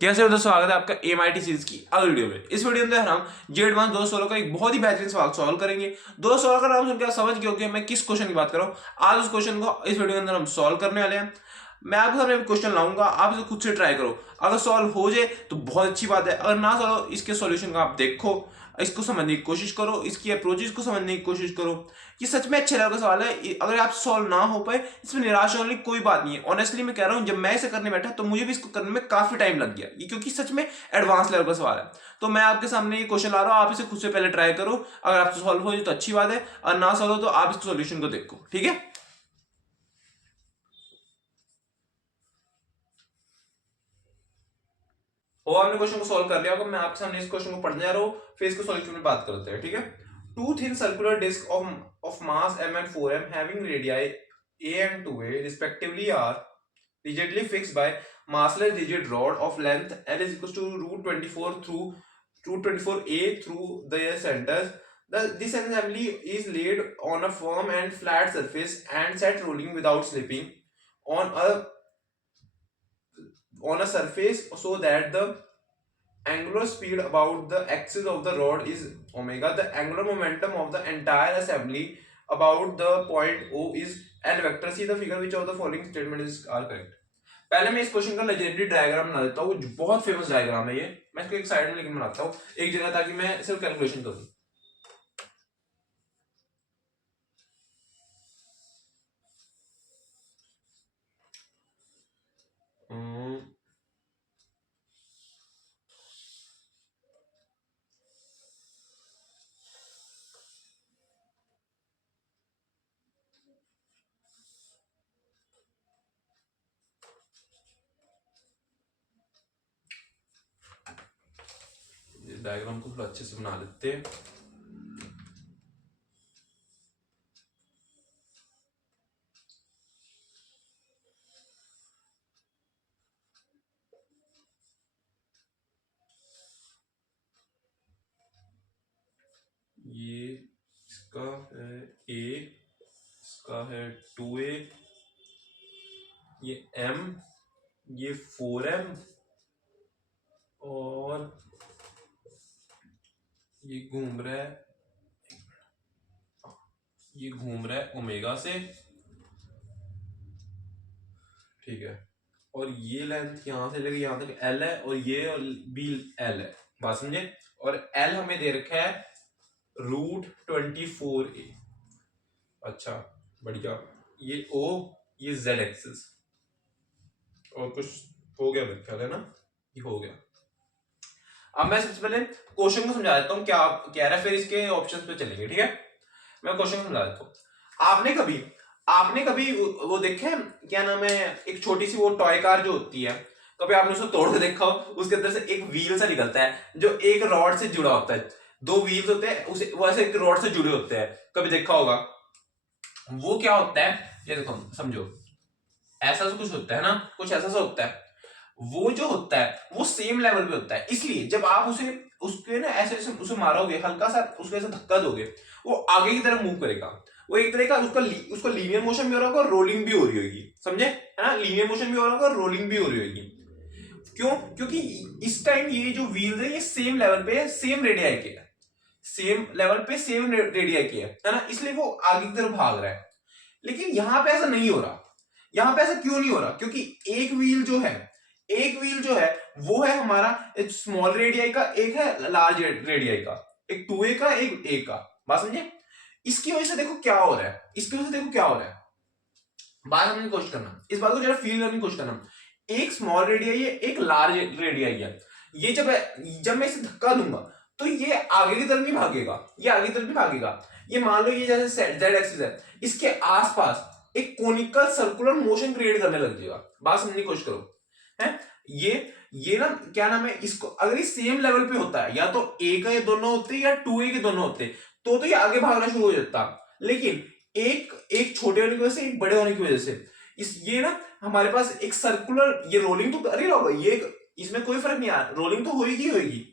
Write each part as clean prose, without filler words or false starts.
कैसे हो दोस्तों, स्वागत है आपका एमआईटी सीरीज की अगली वीडियो में। इस वीडियो में हम जे एडवांस 2016 का एक बहुत ही बेहतरीन सवाल सॉल्व करेंगे। 2016 का नाम सुनकर आप समझ गए हो कि मैं किस क्वेश्चन की बात कर रहा हूँ। आज उस क्वेश्चन को इस वीडियो के अंदर हम सॉल्व करने वाले हैं। मैं आपके सामने क्वेश्चन लाऊंगा, आप इसे खुद से ट्राई करो। अगर सॉल्व हो जाए तो बहुत अच्छी बात है, अगर ना सॉल्व इसके सॉल्यूशन को आप देखो, इसको समझने की कोशिश करो, इसकी अप्रोचेस को समझने की कोशिश करो। ये सच में अच्छे लेवल का सवाल है। अगर आप सॉल्व ना हो पाए इसमें निराश होने की कोई बात नहीं है। ऑनेस्टली मैं कह रहा हूँ, जब मैं इसे करने बैठा तो मुझे भी इसको करने में काफी टाइम लग गया, ये क्योंकि सच में एडवांस लेवल का सवाल है। तो मैं आपके सामने ये क्वेश्चन ला रहा हूँ, आप इसे खुद से पहले ट्राई करो। अगर आपसे सॉल्व हो जाए तो अच्छी बात है, और ना सॉल्व हो तो आप इस सॉल्यूशन को देखो। ठीक है, हो आपने क्वेश्चन को सॉल्व कर लिया होगा। मैं आपके सामने इस क्वेश्चन को पढ़ने जा रहा हूँ, फिर इसको सॉल्यूशन में बात करते हैं। ठीक है, two thin circular disc of mass m and 4m having radii a and 2a respectively are rigidly fixed by massless rigid rod of length L is equals to root 24 through root 24a through their centers. This assembly is laid on a firm and flat surface and set rolling without slipping on a surface so that the angular speed about the axis of the rod is omega. The angular momentum of the entire assembly about the point O is L vector. See the figure, which of the following statement is are correct. पहले मैं इस question का legendary diagram बना देता हूँ, बहुत famous diagram है ये। मैं इसको एक साइड में लेकर बनाता हूँ एक जगह, ताकि मैं सिर्फ कैलकुलेशन करूँ। डायग्राम को थोड़ा अच्छे से बना लेते हैं। ये इसका है ए, इसका है 2a, ये m, ये 4m, और ये घूम रहा है, ये घूम रहा है ओमेगा से। ठीक है, और ये लेंथ यहां से लेकर यहां तक l है, और ये भी l है। बात समझे? और l हमें दे रखा है रूट 24a। अच्छा, बढ़िया। ये o, ये z एक्सिस, और कुछ हो गया मेरे ख्याल है ना, ये हो गया। अब मैं सबसे पहले क्वेश्चन को समझा देता हूँ क्या कह रहा है, फिर इसके ऑप्शंस पे चलेंगे। ठीक है, मैं क्वेश्चन को समझा देता हूँ। आपने कभी वो देखा है, क्या नाम है, एक छोटी सी वो टॉय कार जो होती है, कभी आपने उसको तोड़ के देखा हो? उसके अंदर से एक व्हील सा निकलता है जो एक रॉड से जुड़ा होता है। दो व्हील्स होते हैं, उसे वैसे एक रॉड से जुड़े होते हैं, कभी देखा होगा। वो क्या होता है, ये देखो समझो, ऐसा कुछ होता है ना, कुछ ऐसा सा होता है। वो जो होता है वो सेम लेवल पे होता है, इसलिए जब आप उसके ना ऐसे ऐसे उसे मारोगे, हल्का सा उसको ऐसे धक्का दोगे, वो आगे की तरफ मूव करेगा। वो एक तरह का उसको लीनियर मोशन भी हो रहा होगा और रोलिंग भी हो रही होगी, समझे है ना? लीनियर मोशन भी हो रहा होगा और रोलिंग भी हो रही होगी। क्यों? क्योंकि इस टाइम ये जो व्हील्स है ये सेम लेवल पे, सेम रेडियाई के है, सेम लेवल पे सेम रेडियाई के है ना, इसलिए वो आगे की तरफ भाग रहा है। लेकिन यहां पे ऐसा नहीं हो रहा। यहां पे ऐसा क्यों नहीं हो रहा? क्योंकि एक व्हील जो है वो है हमारा एक स्मॉल रेडियाई का, एक है लार्ज रेडियाई का, एक 2a का, एक a का। बात समझे? इसकी वजह से देखो क्या हो रहा है, इसकी वजह से देखो क्या हो रहा है। बात समझने की कोशिश करना, इस बात को जरा फील करने की कोशिश करना। एक स्मॉल रेडियाई है, एक लार्ज रेडियाई है। ये जब मैं इसे धक्का दूंगा तो ये आगे की तरफ नहीं भागेगा, ये आगे की तरफ नहीं भागेगा। ये मान लो ये जैसे जेड एक्सिस है, इसके आसपास एक कोनिकल सर्कुलर मोशन क्रिएट करने लग जाएगा। बात समझने की कोशिश करो, है ये ना, क्या नाम है, इसको अगर ये सेम लेवल पे होता है, या तो ए का ये दोनों होते या 2a के दोनों होते, तो ये आगे भागना शुरू हो जाता। लेकिन एक छोटे होने की वजह से, एक बड़े होने की वजह से, ये ना हमारे पास एक सर्कुलर, ये रोलिंग तो कर ही रहा होगा, ये इसमें कोई फर्क नहीं आ रहा, रोलिंग तो होगी,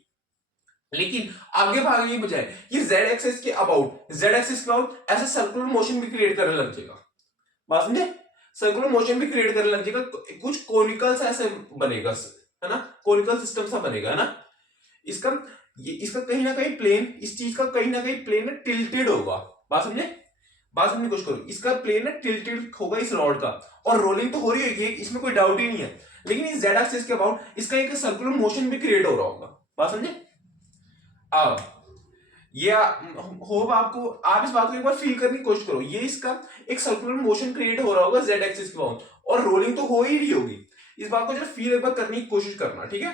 लेकिन आगे भागने की बजाय ये जेड एक्सिस के अबाउट ऐसा सर्कुलर मोशन भी क्रिएट करने लग जाएगा। बात समझे? सर्कुलर मोशन भी क्रिएट करने लग जाएगा, कुछ कोनिकल सा ऐसे बनेगा, है ना, कोनिकल सिस्टम सा बनेगा, है ना। इसका कहीं ना कहीं प्लेन, इस चीज का कहीं ना कहीं प्लेन टिल्टेड होगा। बात समझे की कोशिश करो, इसका प्लेन टिल्टेड होगा इस रॉड का, और रोलिंग तो हो रही होगी, इसमें कोई डाउट ही नहीं है। लेकिन इस जेड एक्सिस के अबाउट इसका एक सर्कुलर मोशन भी क्रिएट हो रहा होगा। बात समझे। अब ये होप आपको, आप इस बात को एक बार फील करने की कोशिश करो, ये इसका एक सर्कुलर मोशन क्रिएट हो रहा होगा जेड एक्सिस के अबाउट, और रोलिंग तो हो ही रही होगी। इस बात को जरा फील एक बार करने की कोशिश करना, ठीक है,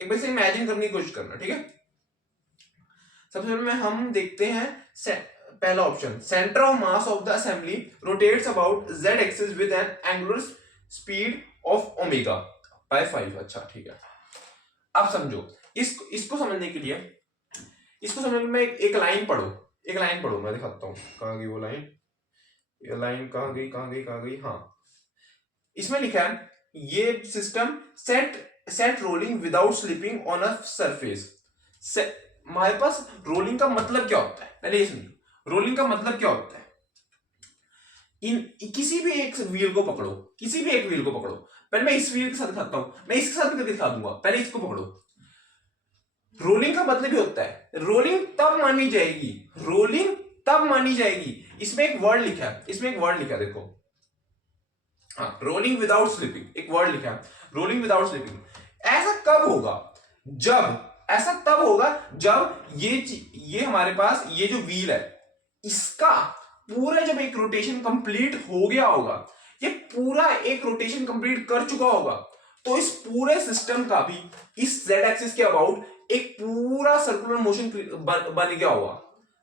एक बार से इमेजिन करने की कोशिश करना, ठीक है। सबसे पहले हम देखते हैं पहला option, centre of mass of the assembly rotates about Z axis with N angular speed of omega by 5। अच्छा ठीक है, अब समझो इसको समझने के लिए, इसको समझने के लिए मैं एक लाइन पढ़ो, मैं दिखाता हूं कहां गई वो लाइन, ये लाइन कहां गई, हाँ, इसमें लिखा है ये system set rolling without slipping on a surface. हमारे पास रोलिंग का मतलब क्या होता है, पहले ये सुनिए, रोलिंग का मतलब क्या होता है। किसी भी एक व्हील को पकड़ो, पहले मैं इस व्हील के साथ दिखाता हूं, मैं इसके साथ भी करके दिखा दूंगा, पहले इसको पकड़ो। रोलिंग का मतलब ही होता है, रोलिंग तब मानी जाएगी, इसमें एक वर्ड लिखा है, देखो, हाँ, रोलिंग विदाउट स्लिपिंग, एक वर्ड लिखा है, रोलिंग विदाउट स्लिपिंग। ऐसा कब होगा, ऐसा तब होगा जब ये हमारे पास ये जो व्हील है, इसका पूरा जब एक रोटेशन कंप्लीट हो गया होगा, ये पूरा एक रोटेशन कंप्लीट कर चुका होगा, तो इस पूरे सिस्टम का भी इस जेड एक्सिस के अबाउट एक पूरा सर्कुलर मोशन बन गया होगा।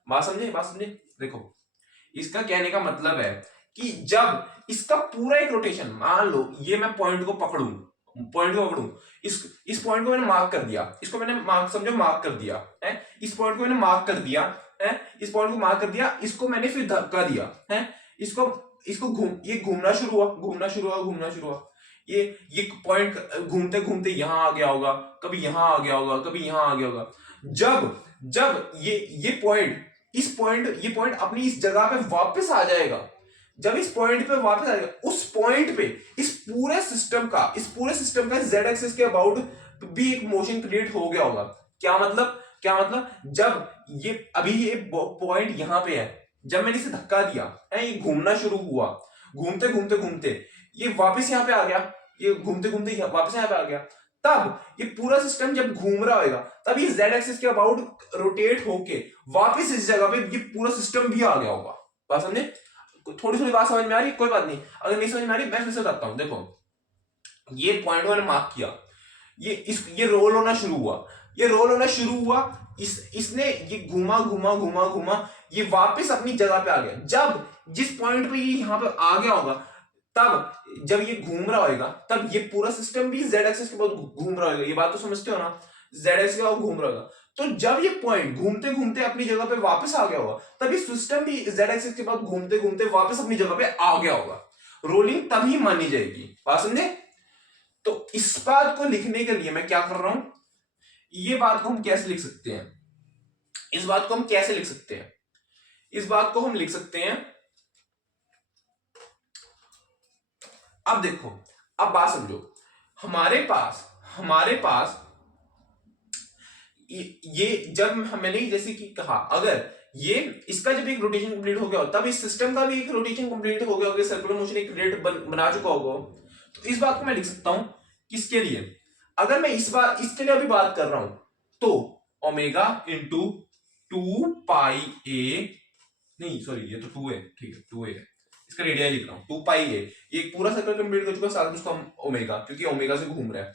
बात समझे। देखो, इसका कहने का मतलब है कि जब इसका पूरा एक रोटेशन, मान लो ये मैं पॉइंट को पकड़ूं, इस पॉइंट को मैंने मार्क कर दिया, इसको मैंने मार्क कर दिया है, इस पॉइंट को मैंने मार्क कर दिया है, इस पॉइंट को मार्क कर दिया, इसको मैंने फिर धक्का दिया है, इसको ये घूमना शुरू हुआ, ये पॉइंट घूमते घूमते यहां आ गया होगा, कभी यहां आ गया होगा, जब ये पॉइंट अपनी इस जगह पे वापस आ जाएगा, जब इस पॉइंट पे वापस आएगा, उस पॉइंट पे इस पूरे सिस्टम का जेड एक्सिस के अबाउट भी एक मोशन क्रिएट हो गया होगा। क्या मतलब जब ये पॉइंट यहां पे है, जब मैंने इसे धक्का दिया है, ये घूमना शुरू हुआ, घूमते ये वापस यहां पे आ गया, ये घूमते वापस यहां पे आ गया, तब ये पूरा सिस्टम जब घूम रहा होगा, तब ये जेड एक्सिस के अबाउट रोटेट होके वापस इस जगह पे ये पूरा सिस्टम भी आ गया होगा। बात समझे, थोड़ी बात समझ में आ रही है, कोई बात नहीं, अगर नहीं समझ में आ रही मैं फिर से बताता हूं। देखो, ये पॉइंट मैंने मार्क किया, ये रोल होना शुरू हुआ, इसने ये घूमा, ये वापस अपनी जगह पे आ गया। जब जिस पॉइंट पे ये यहां पे आ गया होगा, तब जब ये घूम रहा होगा, तब ये पूरा सिस्टम भी जेड एक्सिस के बाद घूम रहा होगा। ये बात तो समझते हो ना, जेड एक्सिस के बाद घूम रहा होगा, तो जब ये पॉइंट घूमते अपनी जगह पे वापस आ गया होगा, तब ये सिस्टम भी जेड एक्सिस के बाद घूमते वापस अपनी जगह पे आ गया होगा। रोलिंग तभी मानी जाएगी। बात समझे। तो इस बात को लिखने के लिए मैं क्या कर रहा हूं, ये बात को हम कैसे लिख सकते हैं, इस बात को हम लिख सकते हैं, अब देखो, अब बात समझो, हमारे पास ये जब मैंने जैसे कि कहा, अगर ये इसका जब एक रोटेशन कंप्लीट हो गया हो, तब इस सिस्टम का भी एक रोटेशन कंप्लीट हो गया होगा, सर्कुलर मोशन एक रेट बना चुका होगा। तो इस बात को मैं लिख सकता हूं किसके लिए, अगर मैं इसके लिए अभी बात कर रहा हूं, तो ओमेगा इंटू 2 ए, नहीं सॉरी, ये तो 2 है, ठीक है, 2 है, इसका रेडियस लिख रहा हूं 2 पाई ए, ये पूरा सर्कल कंप्लीट कर चुका, साथ में उसका ओमेगा, क्योंकि ओमेगा से घूम रहा है।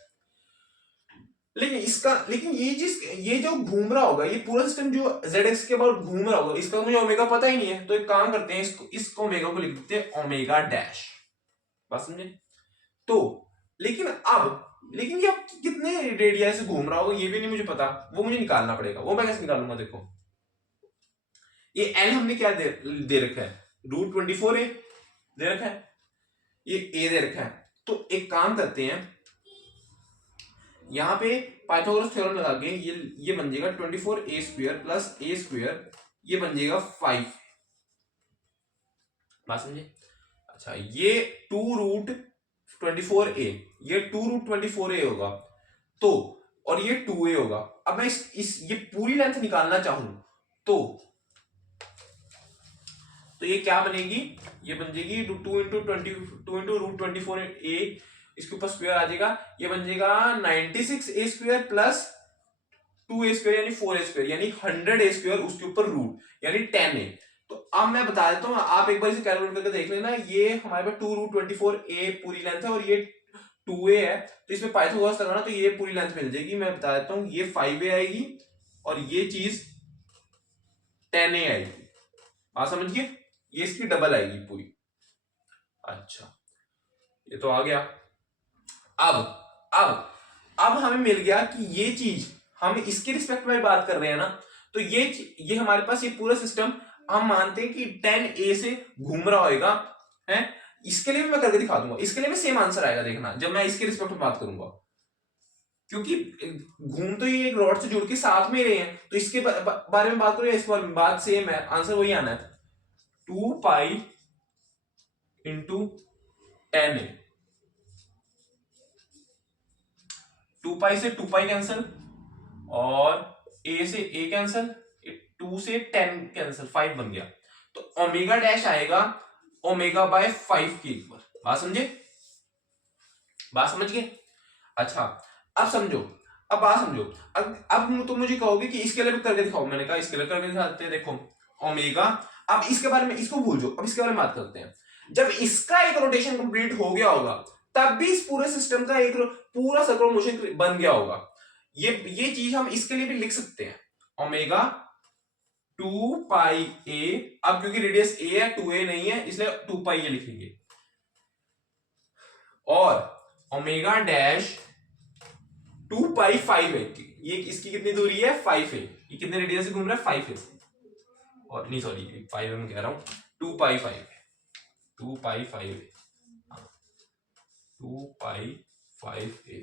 लेकिन ये जो घूम रहा होगा, ये पूरा सिस्टम जो जेड एक्स के अबाउट घूम रहा होगा, इसका मुझे ओमेगा पता ही नहीं है, तो एक काम करते हैं, इसको ओमेगा को लिख देते हैं ओमेगा डैश। बात समझे। तो लेकिन ये कितने रेडियस से घूम रहा होगा ये भी नहीं मुझे पता, वो मुझे निकालना पड़ेगा। वो मैं कैसे निकालूंगा, देखो, ये एल हमने क्या दे रखा है, √24a दे रखा है, ये ए दे रखा है। तो एक काम करते हैं, यहां पे पाइथागोरस थ्योरम लगा के ये बन जाएगा 24a² प्लस a², ये बन जाएगा 5। बात समझे। अच्छा, ये 2√24a, ये 2√24a होगा, तो और ये 2a होगा। अब मैं इस ये पूरी लेंथ निकालना चाहूं तो ये क्या बनेगी, ये बन जाएगी 2 × 2 × √24a, इसके ऊपर स्क्वायर आ जाएगा, ये बन जाएगा 96a² प्लस 2a² यानी 4a², यानी 100a², उसके ऊपर रूट यानी 10a। तो अब मैं बता देता हूं, आप एक बार इसे कैलकुलेट करके देख लेना। ये हमारे पास 2 √24a पूरी लेंथ है और ये 2a है, तो इसमें पाइथागोरस लगाना तो ये पूरी लेंथ मिल जाएगी। मैं बता देता हूं, ये 5a आएगी और ये चीज 10a आएगी। आप समझिए, ये इसकी डबल आएगी पूरी। अच्छा, ये तो आ गया। अब हमें मिल गया कि ये चीज हम इसके रिस्पेक्ट में बात कर रहे हैं ना, तो ये हमारे पास ये पूरा सिस्टम हम मानते हैं कि 10a से घूम रहा होगा है। इसके लिए भी मैं करके दिखा दूंगा, इसके लिए भी सेम आंसर आएगा, देखना जब मैं इसके रिस्पेक्ट में बात करूंगा, क्योंकि घूम तो ये एक रॉड से जुड़ के साथ में रहे हैं, तो इसके बारे में बात करो या इस बारे में बात सेम है, आंसर वही आना है। 2π × 10a, 2π से 2π कैंसिल और a से a कैंसिल, 2 से 10 कैंसिल, 5 बन गया। तो ओमेगा डैश आएगा ω/5 के इक्वल। बात समझे, बात समझ गए? अच्छा, अब समझो, अब बात समझो। अब तुम मुझे कहोगे कि इसके लिए भी करके दिखाओ। मैंने कहा इसके लिए करके दिखाते हैं। देखो ओमेगा, अब इसके बारे में, इसको भूल जाओ, अब इसके बारे में बात करते हैं। जब इसका एक रोटेशन कंप्लीट हो गया होगा, तब भी इस पूरे सिस्टम का एक पूरा सर्कुलर मोशन बन गया होगा। ये चीज हम इसके लिए भी लिख सकते हैं, ओमेगा 2πa। अब क्योंकि रेडियस a है, 2a नहीं है, इसलिए 2πa लिखेंगे। और ओमेगा डैश 2π 5 है, ये इसकी कितनी दूरी है, 5 है। ये कितने रेडियस से घूम रहा है, 5 है। और नहीं सॉरी 5 मैं कह रहा हूं, 2π 5 है, 2π 5 है, 2π 5 है।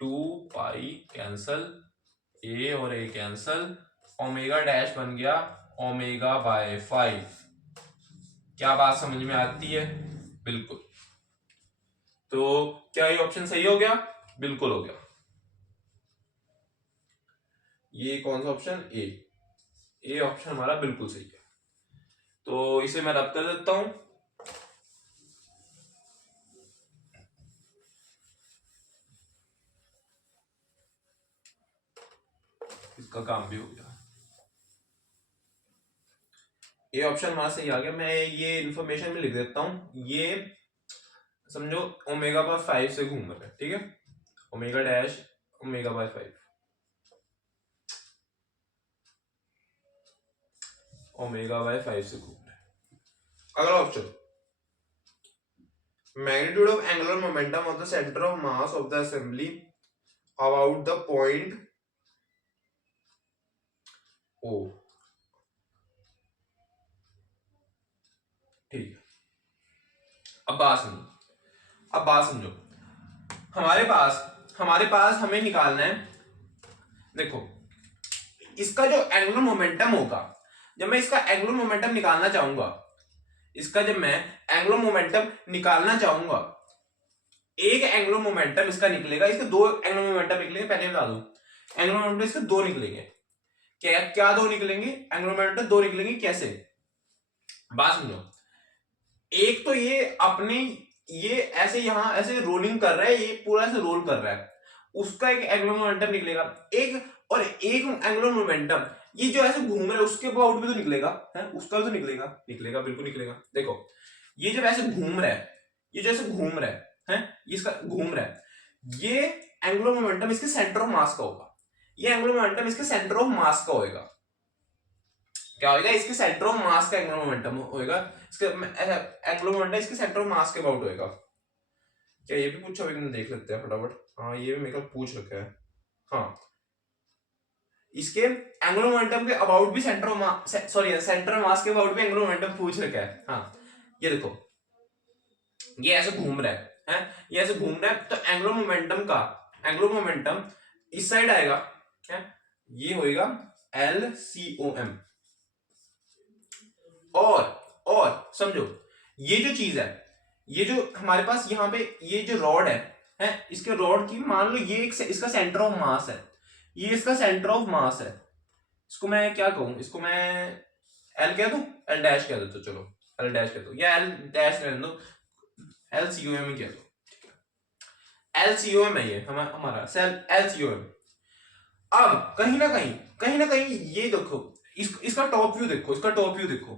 2π कैंसल, a और a कैंसल, ओमेगा डैश बन गया ω/5। क्या बात समझ में आती है? बिल्कुल। तो क्या ये ऑप्शन सही हो गया? बिल्कुल हो गया। ये कौन सा ऑप्शन, ए ऑप्शन हमारा बिल्कुल सही है। तो इसे मैं रद्द कर देता हूं। इसका काम भी हो गया, ए ऑप्शन हमारा सही आ गया। मैं ये इंफॉर्मेशन में लिख देता हूं। ये समझो ω/5 से घूम रहा है, ठीक है, ओमेगा डैश ω/5, ω/5 से घूम रहा है। अगला option, magnitude of angular momentum of the centre of mass of the assembly about the point O. ठीक है, अब बात समझो। हमारे पास हमें निकालना है, देखो इसका जो एंगुलर मोमेंटम होगा, जब मैं इसका एंगुलर मोमेंटम निकालना चाहूंगा, एक एंगुलर मोमेंटम इसका निकलेगा, इसके दो एंगुलर मोमेंटम निकलेंगे। पहले बता दूं, एंगुलर मोमेंटम इसके दो निकलेंगे। क्या दो निकलेंगे? एंगुलर मोमेंटम दो निकलेंगे। कैसे? बात समझो। एक तो ये अपने ये ऐसे यहां ऐसे रोलिंग कर रहा है, ये पूरा ऐसे रोल कर रहा है, उसका एक एंगुलर मोमेंटम निकलेगा। एक एंगुलर मोमेंटम ये जो ऐसे घूम रहा है उसके अबाउट भी तो निकलेगा, है उसका भी तो निकलेगा, बिल्कुल निकलेगा। देखो ये जब ऐसे घूम रहा है, ये जो ऐसे घूम रहा है, इसका घूम रहा है, ये एंगुलर मोमेंटम इसके सेंटर ऑफ मास का होगा। ये एंगुलर मोमेंटम इसके सेंटर ऑफ मास का होगा। क्या होगा? इसके सेंटर ऑफ मास का एंगुलर मोमेंटम होगा। इसके एंगुलर मोमेंटम इसके सेंटर ऑफ मास के अबाउट होगा। क्या ये भी पूछा हुआ? देख लेते हैं फटाफट। हाँ ये भी मेरे को पूछ रखा है। हाँ, इसके एंगुलर मोमेंटम के अबाउट भी सेंटर ऑफ सेंटर मास के अबाउट भी एंगुलर मोमेंटम पूछ रखा है। हाँ ये देखो, ये ऐसे घूम रहा है, ये ऐसे घूम रहा है, तो एंगुलर मोमेंटम इस साइड आएगा, है ये होएगा LCOM। और समझो, ये जो चीज है, ये जो हमारे पास यहाँ पे ये जो रॉड है, है, इसके रॉड की मान लो ये इसका सेंटर ऑफ मास है, ये इसका सेंटर ऑफ मास है, इसको मैं क्या कहूं, इसको मैं एल कह दूं, एल डैश कह दो, तो चलो एल डैश कह दो या एल डैश रहने दो, एल सी ओ एम ही कह दो, एल सी ओ एम है ये हमारा सेल एल सी ओ एम। अब कहीं ना कहीं ये देखो, इसका टॉप व्यू देखो, इसका टॉप व्यू देखो,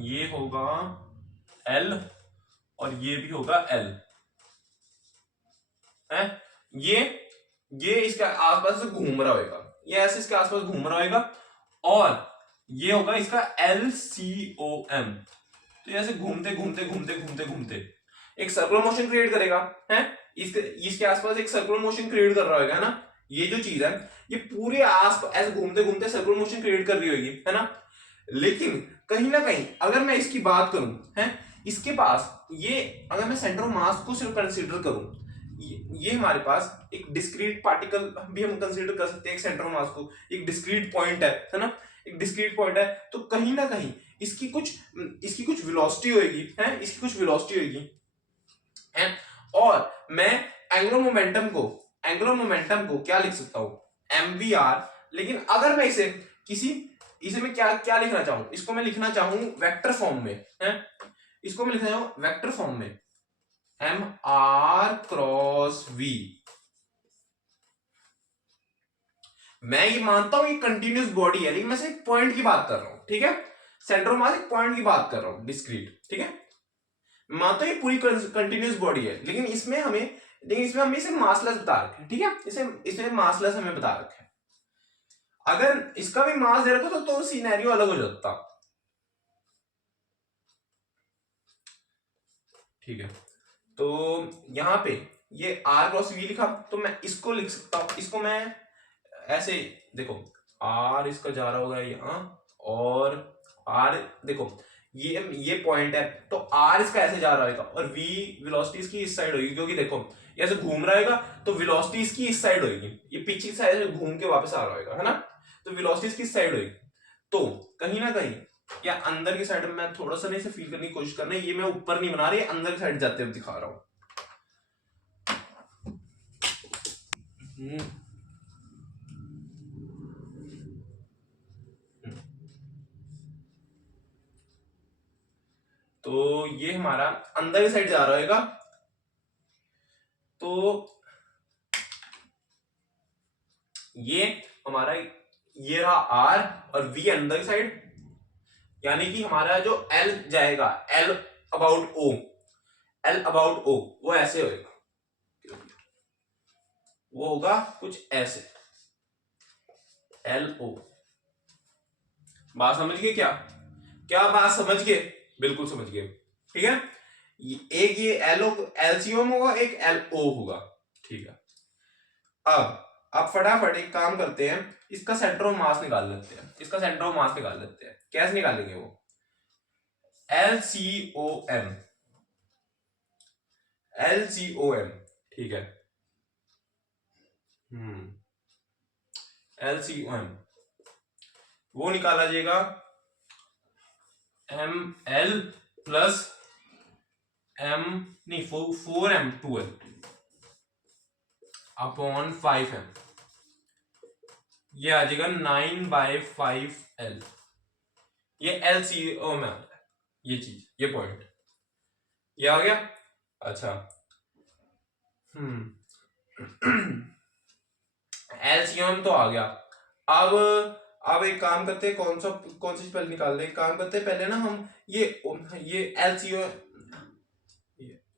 ये होगा एल और ये भी होगा एल है, ये इसके आसपास से घूम रहा होगा, ये ऐसे इसके आसपास घूम रहा होगा, और ये होगा इसका एल सी ओ एम। तो ऐसे घूमते घूमते घूमते घूमते घूमते एक सर्कुलर मोशन क्रिएट करेगा, है, इसके आसपास एक सर्कुलर मोशन क्रिएट कर रहा होगा ना, ये जो चीज है ये पूरे आसपास ऐसे घूमते घूमते सर्कुलर मोशन क्रिएट कर रही होगी, है ना। लेकिन कहीं ना कहीं अगर मैं इसकी बात करूं, है, इसके पास ये, अगर मैं सेंटर ऑफ मास को सिर्फ कंसीडर करूं, ये हमारे पास एक डिस्क्रीट पार्टिकल भी हम कंसीडर कर सकते हैं, एक सेंटर ऑफ मास को, एक डिस्क्रीट पॉइंट है ना, एक डिस्क्रीट पॉइंट है, तो कहीं ना कहीं इसकी कुछ वेलोसिटी होगी, है, इसकी कुछ वेलोसिटी होगी, है, और मैं एंगुलर मोमेंटम को क्या लिख सकता हूं, mvr। लेकिन अगर मैं इसे मैं क्या लिखना चाहूं, इसको मैं लिखना चाहूं वेक्टर फॉर्म में, है, इसको मैं लिखना चाहूं वेक्टर फॉर्म में, एम आर क्रॉस वी। मैं ये मानता हूं ये कंटिन्यूस बॉडी है, लेकिन मैं सिर्फ पॉइंट की बात कर रहा हूं, ठीक है, सेंटर ऑफ मास एक पॉइंट की बात कर रहा हूं, डिस्क्रीट, ठीक है, मानता हूं ये पूरी कंटिन्यूस बॉडी है, लेकिन इसमें हमें इसे मासलेस बता रखा है, ठीक है, इसे मासलेस हमें बता रखा है। अगर इसका भी मास दे रखा तो सिनेरियो अलग हो जाता, ठीक है। तो यहां पे ये r क्रॉस v लिखा, तो मैं इसको लिख सकता हूं, इसको मैं ऐसे देखो, r इसका जा रहा होगा यहां, और r देखो ये पॉइंट है, तो r इसका ऐसे जा रहा होगा, और v वेलोसिटी इसकी इस साइड होगी, क्योंकि देखो ये ऐसे घूम रहा होगा, तो वेलोसिटी इसकी इस साइड होगी, ये पीछे साइड से घूम के वापस आ रहा होगा, है ना, तो वेलोसिटी इसकी इस साइड होगी। तो कहीं ना कहीं या अंदर की साइड में मैं थोड़ा सा नहीं से फील करने की कोशिश करना है, ये मैं ऊपर नहीं बना रही, अंदर की साइड जाते हुए दिखा रहा हूं। तो ये हमारा अंदर की साइड जा रहा होगा, तो ये हमारा ये रहा आर और वी अंदर की साइड, यानी कि हमारा जो एल जाएगा, एल अबाउट ओ वो ऐसे होएगा, वो होगा कुछ ऐसे, एल ओ। बात समझ गए क्या बात समझ गए, बिल्कुल समझ गए, ठीक है। एक ये एलसीओम होगा, एक एलओ होगा, ठीक है। अब फटाफट एक काम करते हैं, इसका सेंटर ऑफ मास निकाल लेते हैं, कैसे निकालेंगे वो, LCOM, ठीक है, LCOM वो निकाला जाएगा ML प्लस M नहीं 4M12 अपॉन 5M, ये आ जाएगा 9/5L, ये LCO में आ रहा है, ये चीज, ये पॉइंट, ये आ गया। अच्छा, LCM तो आ गया। अब एक काम करते हैं, कौन सी पहले निकाल ले, काम करते हैं पहले ना हम ये LCM,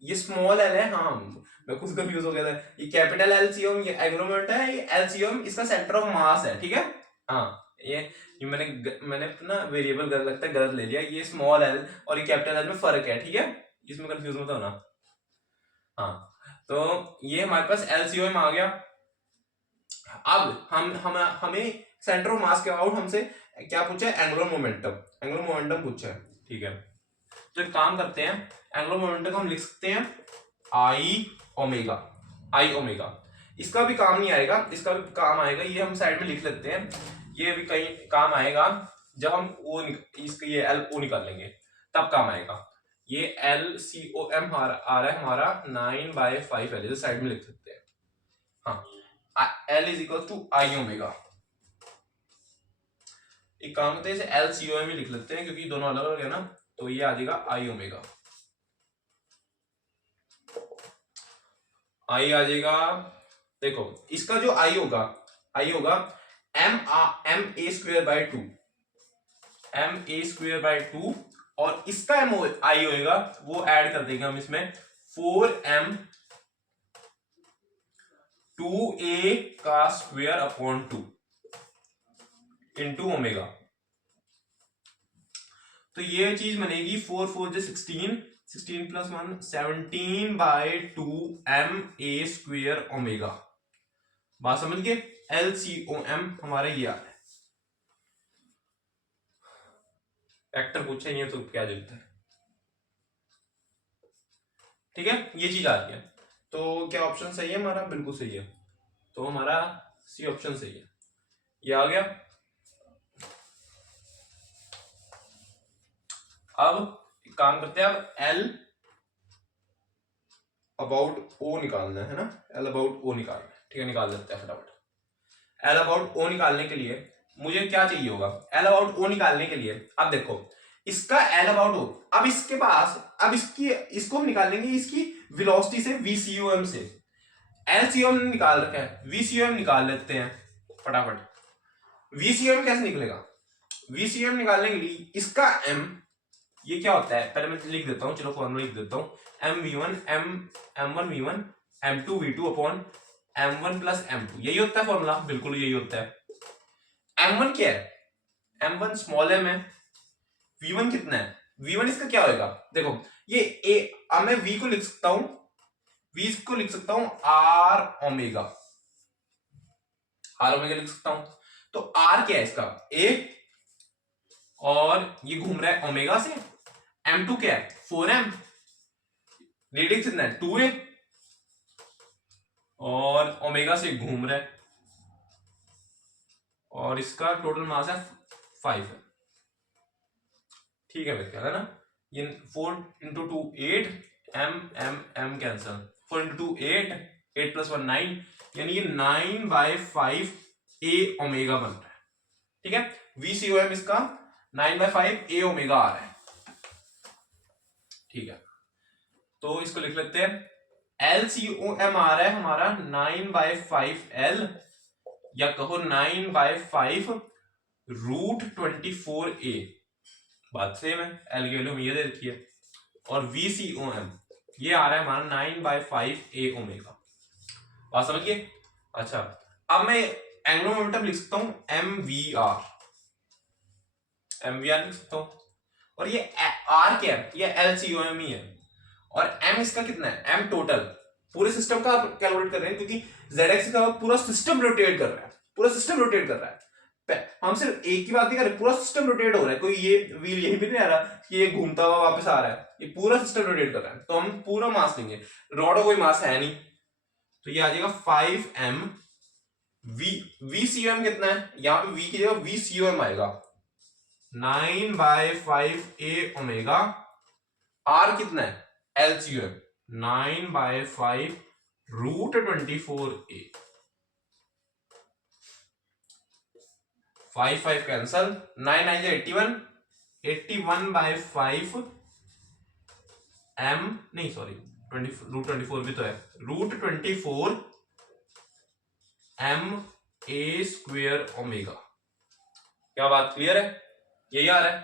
ये स्मॉल एल है, हाँ मैं खुद कंफ्यूज हो गया था, ये कैपिटल LCM ये एग्रोमेंट है, ये LCM इसका सेंटर ऑफ मास है, ठीक है, हाँ ये मैंने ना वेरिएबल गलत ले लिया, ये स्मॉल एल और ये कैपिटल एल में फर्क है, ठीक है, इसमें कंफ्यूज मत होना। हाँ, तो ये हमारे पास LCM आ गया। अब हमें सेंटर ऑफ मास के अबाउट हमसे क्या पूछा है, एंगुलर मोमेंटम पूछा है, ठीक है। तो एक काम करते हैं, एंगुलर मोमेंटम हम लिख सकते हैं आई ओमेगा, इसका भी काम नहीं आएगा, इसका भी काम आएगा, ये हम साइड में लिख लेते हैं, ये भी कहीं काम आएगा जब हम इसके ये एल ओ निकालेंगे, तब काम आएगा। ये LCOM आ रहा है हमारा 9/5 है, जैसे साइड में लिख सकते हैं। हाँ, L is equal to I omega. एक काम करते हैं, इसे LCOM ही लिख लेते हैं क्योंकि दोनों अलग अलग है ना, तो ये आ जाएगा आई ओमेगा। आई आ जाएगा, देखो इसका जो आई होगा MA² 2 और इसका आई होएगा, वो ऐड कर देंगे हम इसमें 4m 2a का स्क्वायर अपॉन 2 इंटू ओमेगा। तो ये चीज बनेगी 4 4 जो 16 प्लस 1 17/2 MA² ओमेगा। बात समझ गए? LCOM हमारा ये आ रहा है। वेक्टर पूछे ये तो क्या जरूरत है, ठीक है, ये चीज आ रही है। तो क्या ऑप्शन सही है हमारा? बिल्कुल सही है, तो हमारा सी ऑप्शन सही है, ये आ गया। अब एक काम करते हैं, अब L अबाउट O निकालना है ना, L अबाउट O निकालना है, ठीक है, निकाल लेते हैं फटाफट। L अबाउट O निकालने के लिए मुझे क्या चाहिए होगा? L अबाउट O निकालने के लिए अब देखो इसका L अबाउट O, अब इसके पास, अब इसको हम निकालेंगे इसकी वेलोसिटी से, VCOM से। LCOM निकाल रखा है, VCOM निकाल लेते हैं फटाफट। VCOM कैसे निकलेगा? VCOM निकालने के लिए इसका M, ये क्या होता है पहले मैं लिख देता हूं, चलो फॉर्मूला लिख देता हूं। M1 V1 M2 V2 upon M1 plus M2, यही होता है फॉर्मूला, बिल्कुल यही होता है। M1 क्या है? M1 स्मॉल m है। V1 कितना है? V1 इसका क्या होगा? देखो ये ए, अब मैं V को लिख सकता हूं, V को लिख सकता हूं R ओमेगा, R ओमेगा लिख सकता हूं। तो R क्या है इसका? A, और ये घूम रहा है ओमेगा से। M2 क्या है? 4m, रेडियस कितना है? 2a, और ओमेगा से घूम रहा है, और इसका टोटल मास है 5 है, ठीक है मेरे ख्याल है ना। ये 4 into 2 8, m cancel, 4 into 2 8, 8 plus 1 9, यानी ये 9/5 a ओमेगा बन रहा है, ठीक है। VCOM इसका 9/5 a ओमेगा आ रहा है, ठीक है। तो इसको लिख लेते हैं, LCOM आ रहा है हमारा 9/5 L, या कहो 9/5 √24a, बात सेम है, L की वैल्यू ये दे रखी है। और VCOM ये आ रहा है हमारा 9/5 a ओमेगा, बात समझिए। अच्छा, अब मैं एंगुलर मोमेंटम लिख सकता हूं MVR लिख सकता हूं, और ये R क्या है? ये LCOM ही है, और M इसका कितना है? M टोटल पूरे सिस्टम का आप कैलकुलेट कर रहे हैं, क्योंकि ZX का पूरा सिस्टम रोटेट कर रहा है, पूरा सिस्टम रोटेट कर रहा है। हम सिर्फ एक की बात नहीं कर रहे, पूरा सिस्टम रोटेट हो रहा है, कोई ये व्हील यहीं पे नहीं आ रहा कि ये घूमता हुआ वापस आ रहा है, ये पूरा सिस्टम रोटेट कर रहा है। तो हम पूरा मास लेंगे, रॉड का कोई मास है नहीं, तो ये आ जाएगा 5m। VCOM कितना है? यहाँ पे V की जगह VCOM आएगा 9/5 a ओमेगा। R कितना है? LCOM 9/5 √24a, 5 5 कैंसल, 9 9 81, 81/5 m, नहीं सॉरी, √24 भी तो है, √24 MA² ओमेगा। क्या बात क्लियर है? यही आ रहा है।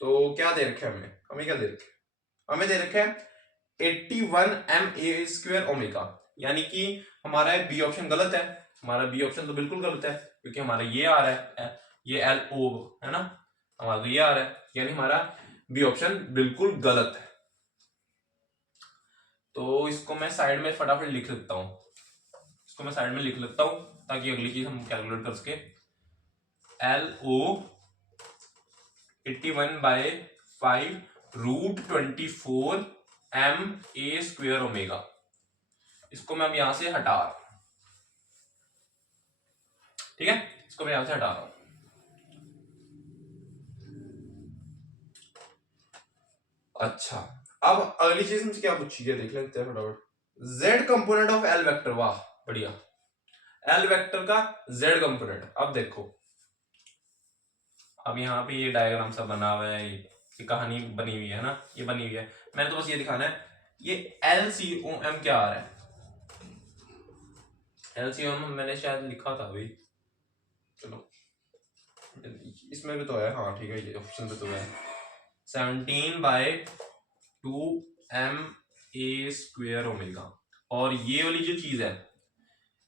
तो क्या दे रखे हमें क्या दे रखे? हमें दे रखे है 81 MA² ओमेगा, यानी कि हमारा बी ऑप्शन गलत है। हमारा बी ऑप्शन तो बिल्कुल गलत है, क्योंकि हमारा ये आ रहा है, ये LO है ना, हमारा तो ये आ रहा है, यानी हमारा बी ऑप्शन बिल्कुल गलत है। तो इसको मैं साइड में फटाफट लिख लेता हूं, इसको मैं साइड में लिख लेता हूं ताकि अगली चीज हम कैलकुलेट कर सके। LO 81/5 √24 MA² ओमेगा, इसको मैं अब यहां से हटा रहा हूं, ठीक है, इसको मैं यहां से हटा रहा हूं। अच्छा, अब अगली चीज मुझे क्या पूछी है देख लेते हैं फटाफट। z component of l vector, वाह बढ़िया, l वेक्टर का z कंपोनेंट। अब देखो, अब यहाँ पे ये डायग्राम सा बना हुआ है, ये कहानी बनी हुई है ना, ये बनी हुई है, मैंने तो बस ये दिखाना है ये LCOM क्या आ रहा है। LCOM मैंने शायद लिखा था भाई, चलो इसमें भी तो है, हाँ ठीक है, ये ऑप्शन पे तो है 17/2m a² और ये वाली जो चीज है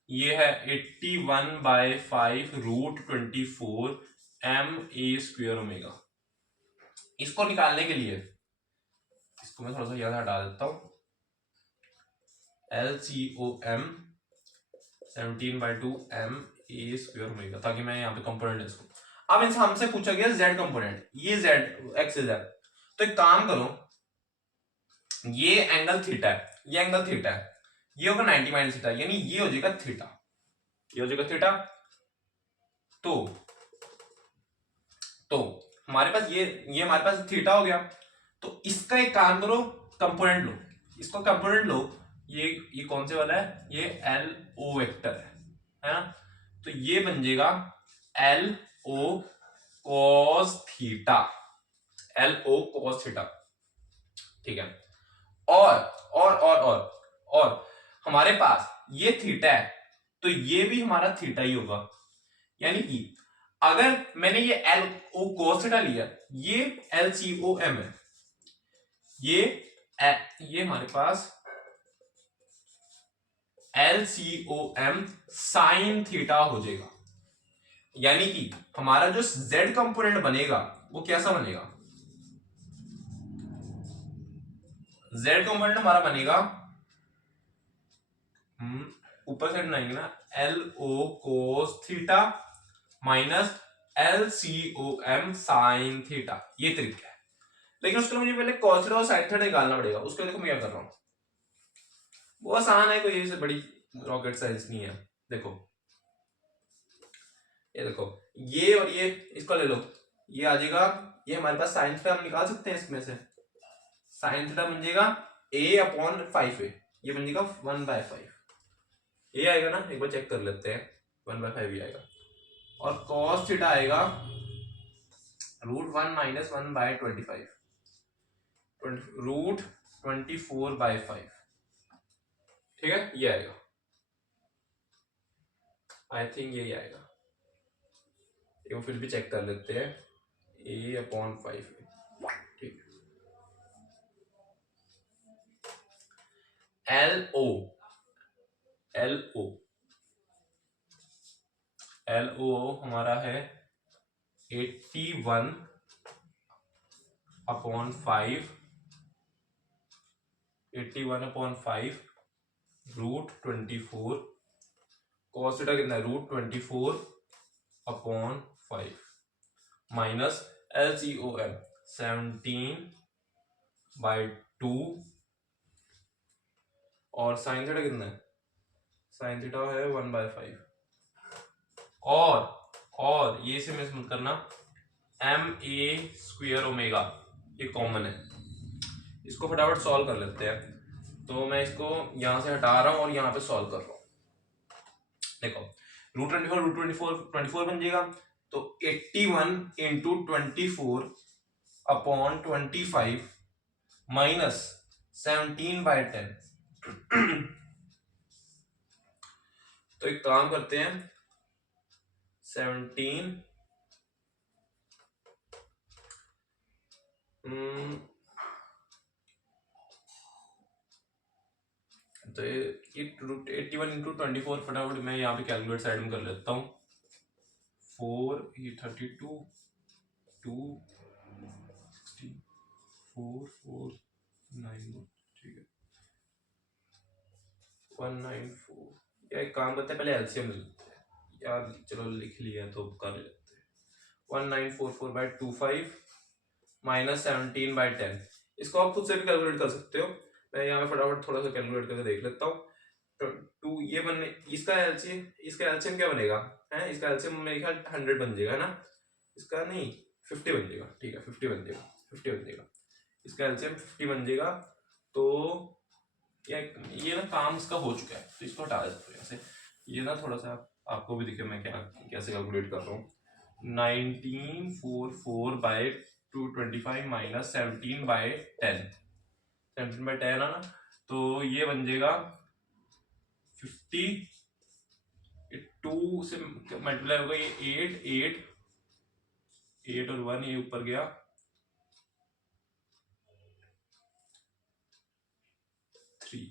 ये है 81/5√24 m a²। इसको निकालने के लिए इसको मैं थोड़ा सा याद हटा देता हूं, LCOM 17/2m a², ताकि मैं यहाँ पे कंपोनेंट इसको। अब इनसे हमसे पूछा गया z कंपोनेंट, ये z एक्सिस है, तो एक काम करो, ये एंगल थीटा है, ये एंगल थीटा है, ये होगा 90 माइनस थीटा, यानी ये हो जाएगा थीटा, ये हो जाएगा थीटा। तो हमारे पास ये हमारे पास थीटा हो गया। तो इसका एक काम करो, कंपोनेंट लो, इसको कंपोनेंट लो, ये कौन से वाला है, ये LO वेक्टर है ना, तो ये बन जाएगा LO cos theta, LO cos theta, ठीक है। और हमारे पास ये थीटा है, तो ये भी हमारा थीटा ही होगा, यानी कि अगर मैंने ये LO cos थीटा लिया, ये LCOM है, ये हमारे पास LCOM sin थीटा हो जाएगा, यानी कि हमारा जो z कंपोनेंट बनेगा वो कैसा बनेगा, z कंपोनेंट हमारा बनेगा, ऊपर साइड बनाएंगे ना, LO cos theta minus LCOM sin theta, ये तरीका है। लेकिन उसके लिए मुझे पहले cos थीटा और sin थीटा निकालना पड़ेगा, उसके लिए देखो मैं क्या कर रहा हूं, वो आसान है, कोई इससे बड़ी रॉकेट साइंस नहीं है। देखो ये देखो, ये और ये इसको ले लो, ये आ जाएगा, ये हमारे पास साइन थीटा हम निकाल सकते हैं इसमें से, साइन थीटा बन जाएगा a/5a, ये बन जाएगा 1/5, ये आएगा ना, एक बार चेक कर लेते हैं, 1/5 ये आएगा, और cos थीटा आएगा √1 - 1/25, √24/5, ठीक है, ये आएगा, आई थिंक यही आएगा, ये फिर भी चेक कर लेते हैं, a/5, ठीक है। LO हमारा है 81/5 √24, cos थीटा कितना है, √24/5 माइनस LCOM 17/2 और साइन थीटा कितना है, साइन थीटा है 1/5, और ये से मिस मत करना, MA², ये कॉमन है, इसको फटाफट सॉल्व कर लेते हैं। तो मैं इसको यहां से हटा रहा हूं और यहाँ पे सॉल्व कर रहा हूं। देखो √24 बन जाएगा, तो 81 × 24/25 माइनस 17/10। तो एक काम करते हैं, 17 तो ये 81 × 24 फटाफट मैं यहाँ पे कैलकुलेट साइड में कर लेता हूँ, 4 ये 32 2 16 4 4 9, ठीक है 194। या एक काम करते हैं, पहले एलसीएम ले लेते हैं यार, चलो लिख लिया तो कर लेते हैं, 1944/25 माइनस 17/10, इसको आप खुद से भी कैलकुलेट कर सकते हो, मैं यहाँ पे फटाफट थोड़ा सा कैलकुलेट करके देख लेता हूँ। तो 2 ये बनने, इसका एलसीएम क्या बनेगा है, इसका एलसीएम मेरे ख्याल 100 बन जाएगा ना, इसका नहीं 50 बन जाएगा, ठीक है 50 बन जाएगा, 50 बन जाएगा, इसका एलसीएम 50 बन जाएगा। तो ये ना काम इसका हो चुका है, तो इसको हटा देते हैं यहाँ से। ये ना थोड़ा सा आपको भी दिखे मैं क्या कैसे कैलकुलेट कर रहा हूँ। 1944 बाय 225 माइनस 17 बाय 10, 17 बाय 10 है ना, तो ये बन जाएगा 50, 2 से मल्टीप्लाई होगा ये 8 और 1 ये ऊपर गया 3।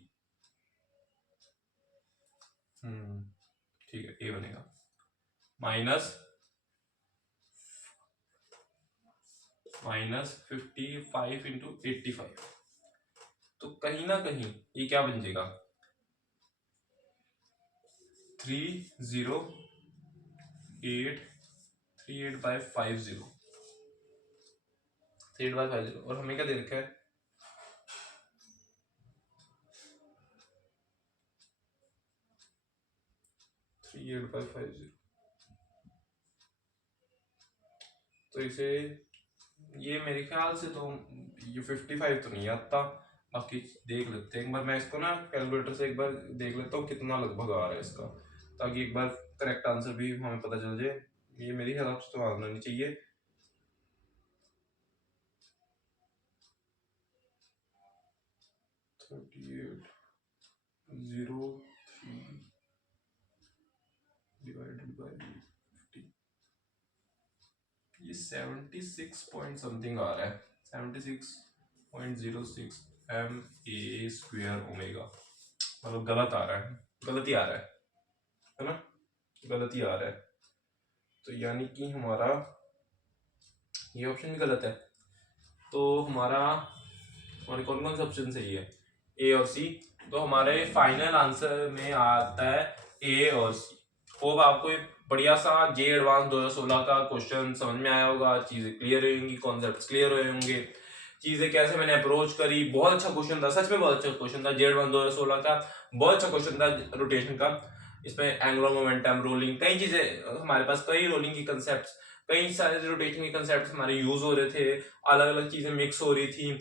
ठीक है, ये बनेगा माइनस 55 इंटू 85। तो कहीं ना कहीं ये क्या बन जाएगा 3038 बाय 50, 38 बाय 50। और हमें क्या दे रखा है 38 बाय 50। तो इसे ये मेरे ख्याल से तो ये 55 तो नहीं आता, बाकी देख लेते हैं एक बार। मैं इसको ना कैलकुलेटर से एक बार देख लेता हूँ कितना लगभग आ रहा है इसका, ताकि एक बार करेक्ट आंसर भी हमें पता चल जाए। ये मेरे हिसाब से तो आना नहीं चाहिए। डिवाइडेड बाय 50, ये 76 पॉइंट समथिंग आ रहा है, 76.06 ma स्क्वायर ओमेगा। मतलब गलत आ रहा है, गलत ही आ रहा है ना, गलत ही आ रहा है। तो यानी कि हमारा ये ऑप्शन भी गलत है। तो हमारे कौन कौन से ऑप्शन सही है, ए और सी। तो हमारे फाइनल आंसर में आता है ए और सी। होप आपको बढ़िया सा जे एडवांस 2016 का क्वेश्चन समझ में आया होगा, चीजें क्लियर होंगी, कॉन्सेप्ट्स क्लियर हुए होंगे, चीजें कैसे मैंने अप्रोच करी। बहुत अच्छा क्वेश्चन था, सच में बहुत अच्छा क्वेश्चन था। जे एडवांस 2016 का बहुत अच्छा क्वेश्चन था रोटेशन का। इसमें एंगुलर मोमेंटम, रोलिंग, कई चीजें हमारे पास, कई रोलिंग की कंसेप्ट, कई सारे रोटेशन के कंसेप्ट हमारे यूज हो रहे थे, अलग अलग चीजें मिक्स हो रही थी।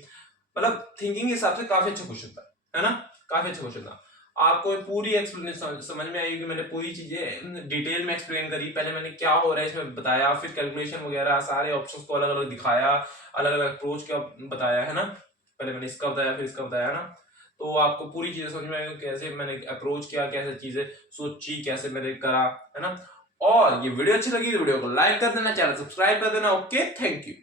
मतलब थिंकिंग के हिसाब से काफी अच्छा क्वेश्चन था, है ना, काफी अच्छा क्वेश्चन था। आपको पूरी एक्सप्लेनेशन समझ में आएगी, मैंने पूरी चीजें डिटेल में एक्सप्लेन करी। पहले मैंने क्या हो रहा है इसमें बताया, फिर कैलकुलेशन वगैरह सारे ऑप्शंस को अलग अलग दिखाया, अलग अलग अप्रोच का बताया, है ना। पहले मैंने इसका बताया, फिर इसका बताया ना। तो आपको पूरी चीजें समझ में आएगी, कैसे मैंने अप्रोच किया, कैसे चीजें सोची, कैसे मैंने करा, है ना। और ये वीडियो अच्छी लगी तो वीडियो को लाइक कर देना, चैनल सब्सक्राइब कर देना। Okay, thank you.